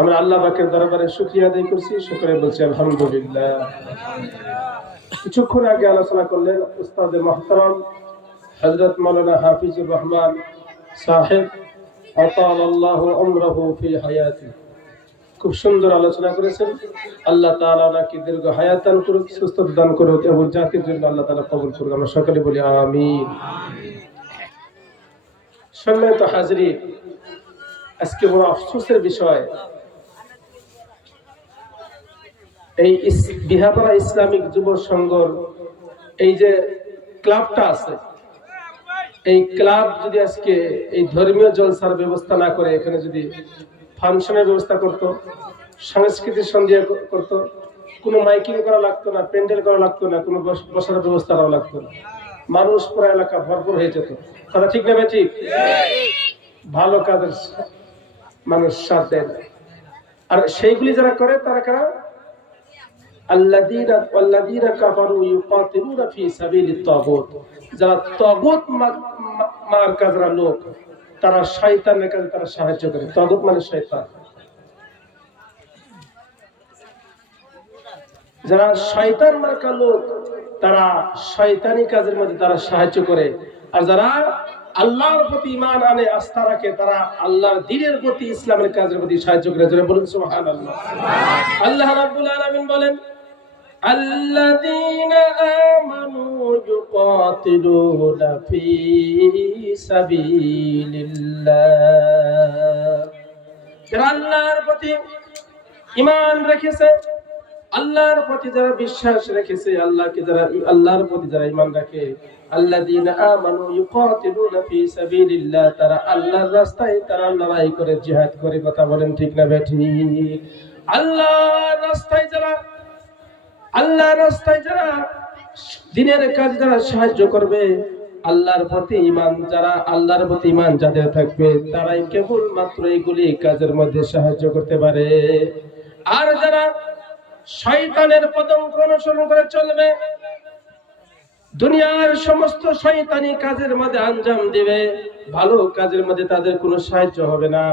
আমরা আল্লাহ পাকের দরবারে শুকরিয়া আদায় করছি, শুকরিয়া বলছি আলহামদুলিল্লাহ। কিছুক্ষণ আগে আলোচনা করলেন উস্তাদ মুহতারাম হযরত মাওলানা হাফিজুর রহমান সাহেব আতালাল্লাহু উমরাহু ফি হায়াতি। খুব সুন্দর আলোচনা করেছেন। আল্লাহ তাআলা ওনাকে দীর্ঘ হায়াত দান করুক, সুস্থতা দান করুক এবং জাতির জন্য আল্লাহ তাআলা কবুল করুক। আমরা সকলে বলি আমিন। সম্মানিত হাজরিন, আজকে বড় আফসোসের বিষয়, এই বিহাপাড়া ইসলামিক যুব সংঘর এই যে ক্লাবটা আছে, এই ক্লাব যদি আজকে এই ধর্মীয় জলসার ব্যবস্থা না করে এখানে যদি ফাংশনের ব্যবস্থা করত, সাংস্কৃতিক সন্ধ্যা করত, কোনো মাইকিং করা লাগতো না, প্যান্ডেল করা লাগতো না, কোনো বসার ব্যবস্থা করা লাগতো না, মানুষ পুরো এলাকা ভরপুর হয়ে যেত। কথা ঠিক না? ঠিক। ভালো কাজের মানুষ সাথ দেয় না। আর সেইগুলি যারা করে তারা কারা? আল্লাযীনা কাফারু ইউকাতিলুনা ফি সাবিলিত তাগুত। যারা তাগুত মার্কা যারা লোক, তারা শয়তানের কাজে তারা সাহায্য করে। তাগুত মানে শয়তান। যারা শয়তান মার্কা লোক, তারা শয়তানি কাজের মধ্যে তারা সাহায্য করে। আর যারা আল্লাহর প্রতি ঈমান আনে, আস্থা রাখে, তারা আল্লাহর দ্বীনের প্রতি, ইসলামের কাজের প্রতি সাহায্য করে। যারা বলুন সুবহানাল্লাহ। আল্লাহ রাব্বুল আলামিন বলেন, আল্লাযীনা আমানু ইউকাতিলুনা ফি সাবিলিল্লাহ। যারা আল্লাহর প্রতি ঈমান রেখেছে, আল্লাহর প্রতি যারা বিশ্বাস রেখেছে, আল্লাহকে যারা আল্লাহর প্রতি যারা ঈমান রাখে, আল্লাযীনা আমানু ইউকাতিলুনা ফি সাবিলিল্লাহ, তারা আল্লাহর রাস্তায় তারা লড়াই করে, জিহাদ করে। কথা বলেন ঠিক না ঠিক? আল্লাহর রাস্তায় যারা দ্বীনের কাজে যারা সাহায্য করবে, আল্লাহর প্রতি ঈমান যারা, আল্লাহর প্রতি ঈমান যাদের থাকবে, তারাই কেবল মাত্র এইগুলি কাজের মধ্যে সাহায্য করতে পারে। আর যারা শয়তানের পদঙ্ক অনুসরণ করে চলবে, দুনিয়ার সমস্ত শয়তানি কাজের মধ্যে আঞ্জাম দিবে, ভালো কাজের মধ্যে তাদের কোনো সাহায্য হবে না।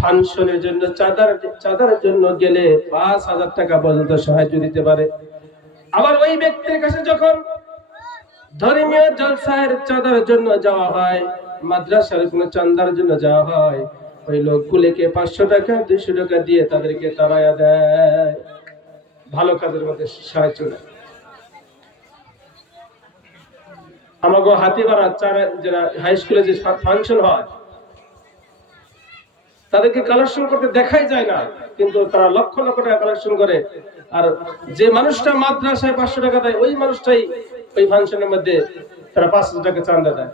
ফাংশনের জন্য চাঁদার জন্য গেলে ৫,০০০ টাকা পর্যন্ত সাহায্য দিতে পারে। আবার ওই ব্যক্তির কাছে যখন ধর্মীয় জলসার চাঁদার জন্য যাওয়া হয়, মাদ্রাসার কোনো চাঁদার জন্য যাওয়া হয়, ওই লোকগুলিকে ৫০০ টাকা ২০০ টাকা দিয়ে তাদেরকে তাড়াইয়া দেয়। ভালো কাজের মধ্যে সাহায্য নেয়। আমাকে হাতিবাড়া যারা হাই স্কুলে যে ফাংশন হয়, তাদেরকে কালেকশন করতে দেখাই যায় না, কিন্তু তারা লক্ষ লক্ষ টাকা কালেকশন করে। আর যে মানুষটা মাদ্রাসায় ৫০০ টাকা দেয়, ওই মানুষটাই ওই ফাংশনের মধ্যে তারা ৫০০ টাকা চাঁদা দেয়।